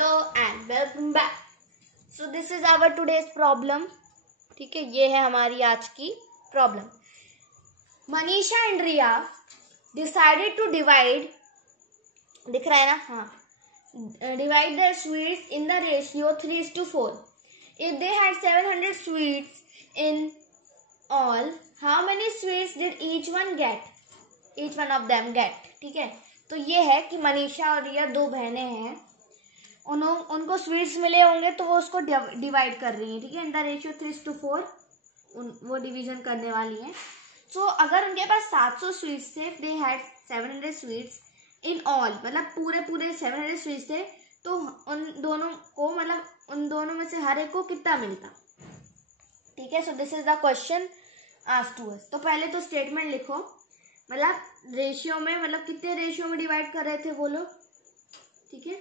Hello and welcome back. So this is our today's problem. ठीक है, ये है हमारी आज की problem. Manisha and Riya decided to divide, दिख रहा है ना? हाँ, divide the sweets in the ratio 3:4. If they had 700 sweets in all, how many sweets did each one of them get? ठीक है, तो ये है कि मनीषा और रिया दो बहनें हैं, उनको स्वीट्स मिले होंगे तो वो उसको डिवाइड कर रही हैं। ठीक है, इन द रेशियो 3:4 वो डिवीजन करने वाली हैं। सो अगर उनके पास 700 स्वीट्स थे, दे हैड 700 स्वीट्स इन ऑल, मतलब पूरे 700 स्वीट्स थे, तो उन दोनों को, मतलब उन दोनों में से हर एक को कितना मिलता? ठीक है, so this is the question asked to us. तो पहले तो स्टेटमेंट लिखो, मतलब रेशियो में, मतलब कितने रेशियो में डिवाइड कर रहे थे वो लोग। ठीक है,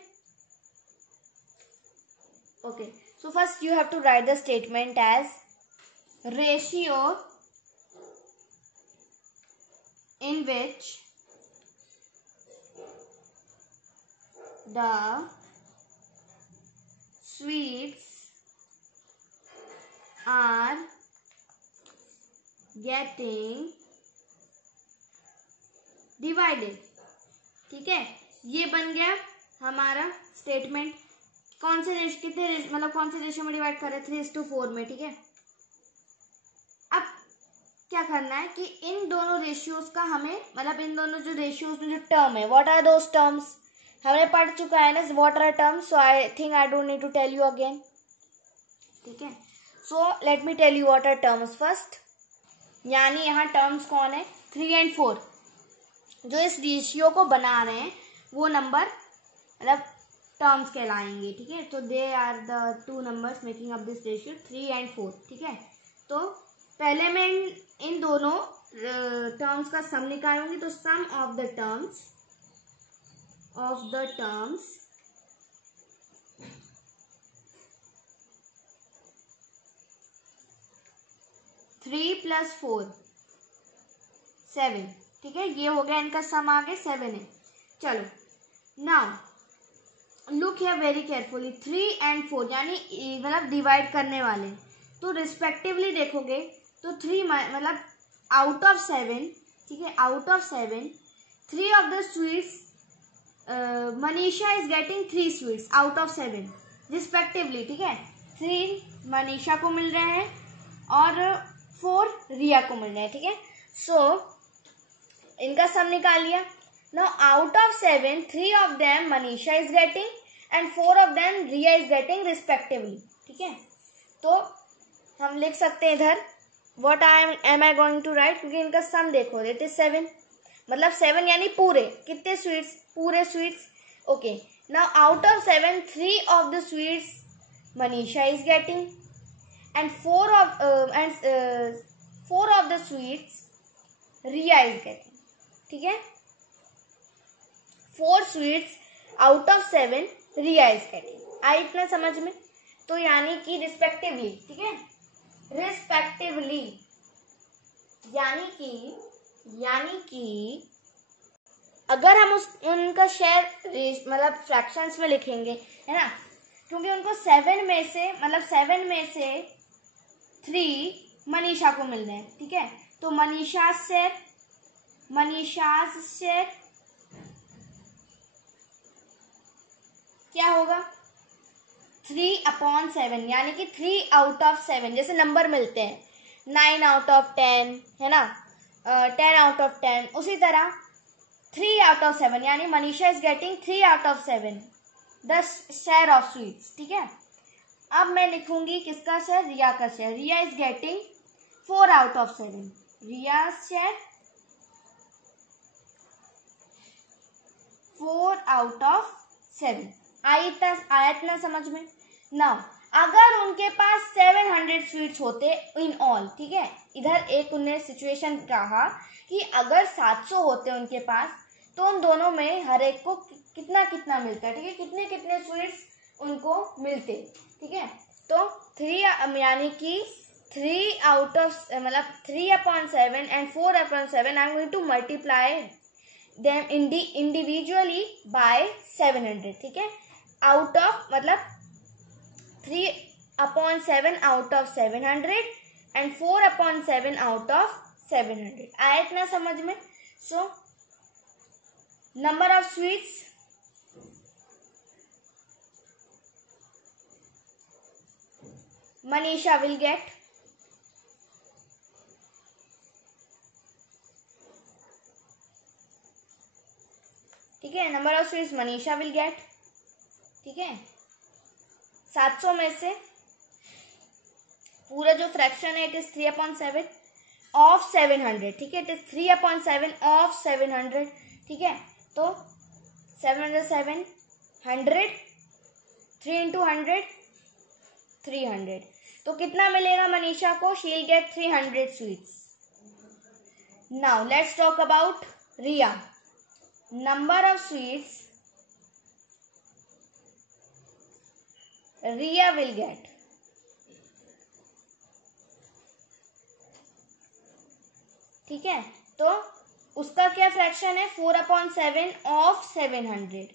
okay, so first you have to write the statement as ratio in which the sweets are getting divided. ठीक है, ये बन गया हमारा स्टेटमेंट। कौन से रेशियो, कितने मतलब कौन से रेशियो में डिवाइड कर रहे थे? 3:4 में। ठीक है, अब क्या करना है कि इन दोनों रेशियोज का हमें, मतलब इन दोनों जो रेशियोज में जो टर्म है, व्हाट आर दोस टर्म्स, हमने पढ़ चुका है ना what are terms, so I think I don't need to tell you again. ठीक है, so let me tell you what are terms first. यानी यहाँ टर्म्स कौन है? 3 and 4, जो इस रेशियो को बना रहे हैं वो नंबर, मतलब टर्म्स कहलाएंगे। ठीक है, तो they are the two numbers making up this ratio 3 and 4. ठीक है, तो पहले मैं इन दोनों टर्म्स का सम निकालूंगी, तो सम ऑफ द टर्म्स 3 + 4 7. ठीक है, ये हो गया इनका सम, आगे 7 है। चलो, now look here very carefully, 3 and 4 यानी मतलब डिवाइड करने वाले, तो रिस्पेक्टिवली देखोगे तो 3 मतलब आउट ऑफ 7, ठीक है, out of 7 3 of the sweets, Manisha is getting 3 sweets out of 7 respectively. ठीक है, 3 मनीषा को मिल रहे हैं और 4 रिया को मिल रहे हैं। ठीक है, सो इनका सम निकाल लिया। Now out of 7, 3 of them Manisha is getting and 4 of them Riya is getting respectively. ठीक है, तो हम लिख सकते हैं इधर what am I going to write, क्योंकि इनका सम देखो, it is 7, मतलब 7 यानी पूरे कितने स्वीट्स? पूरे sweets. Okay, now out of 7, 3 of the sweets Manisha is getting and 4 of the sweets Riya is getting. ठीक है, 4 sweets out of 7 Riya is getting. आई इतना समझ में? तो यानी कि रिस्पेक्टिवली, ठीक है, रिस्पेक्टिवली यानी कि अगर हम उनका शेयर मतलब फ्रैक्शंस में लिखेंगे, है ना, क्योंकि उनको 7 में से 3 मनीषा को मिल रहे हैं। ठीक है, तो मनीषा's शेयर क्या होगा? 3/7, यानी कि 3 आउट ऑफ 7, जैसे नंबर मिलते हैं 9 आउट ऑफ 10, है ना, 10 आउट ऑफ 10, उसी तरह 3 आउट ऑफ 7 यानी Manisha is getting 3 out of 7 the share of sweets. ठीक है, अब मैं लिखूंगी किसका शेयर? रिया का share. Riya is getting 4 out of 7, Riya share 4 out of 7। आया इतना समझ में? नाउ अगर उनके पास 700 स्वीट्स होते इन ऑल, ठीक है, इधर एक उन्हें सिचुएशन कहा कि अगर 700 होते उनके पास, तो उन दोनों में हर एक को कितना कितना मिलता? ठीक है, कितने कितने स्वीट्स उनको मिलते? ठीक है, तो 3 यानी कि 3 आउट ऑफ, मतलब 3/7 and 4/7, I am going to multiply them individually by 700. ठीक है, आउट ऑफ मतलब 3/7 out of 700 and 4/7 out of 700. आया इतना समझ में? So number of sweets Manisha will get, ठीक है, number of sweets Manisha will get, ठीक है, 700 में से पूरा जो फ्रैक्शन है इट इज 3/7 ऑफ 700, ठीक है, इट इज 3/7 ऑफ 700, ठीक है, तो 707 100, 3 into 100 300, तो कितना मिलेगा मनीषा को? She will get 300 sweets. Now let's talk about Riya. Number of sweets Riya will get, ठीक है, तो उसका क्या फ्रैक्शन है? 4/7 ऑफ 700,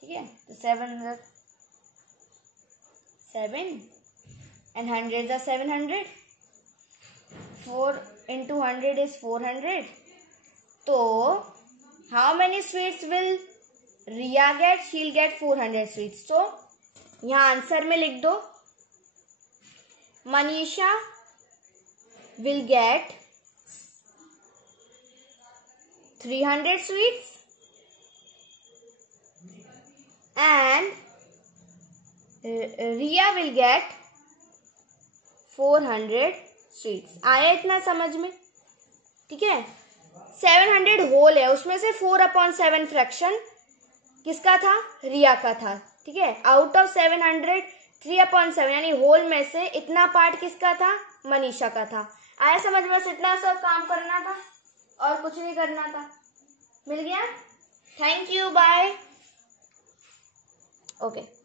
ठीक है, तो 7 and 100 are 700. 4 into 100 is 400. तो how many sweets will Riya get? She'll get 400 sweets. तो यहाँ आंसर में लिख दो, Manisha will get 300 sweets and Riya will get 400 sweets. आया इतना समझ में? ठीक है, 700 होल है, उसमें से 4/7 फ्रैक्शन किसका था? रिया का था, ठीक है. आउट ऑफ 700 3/7 यानी होल में से इतना पार्ट किसका था? मनीषा का था. आया समझ में? बस इतना सब काम करना था और कुछ नहीं करना था. मिल गया? Thank you, bye. ओके.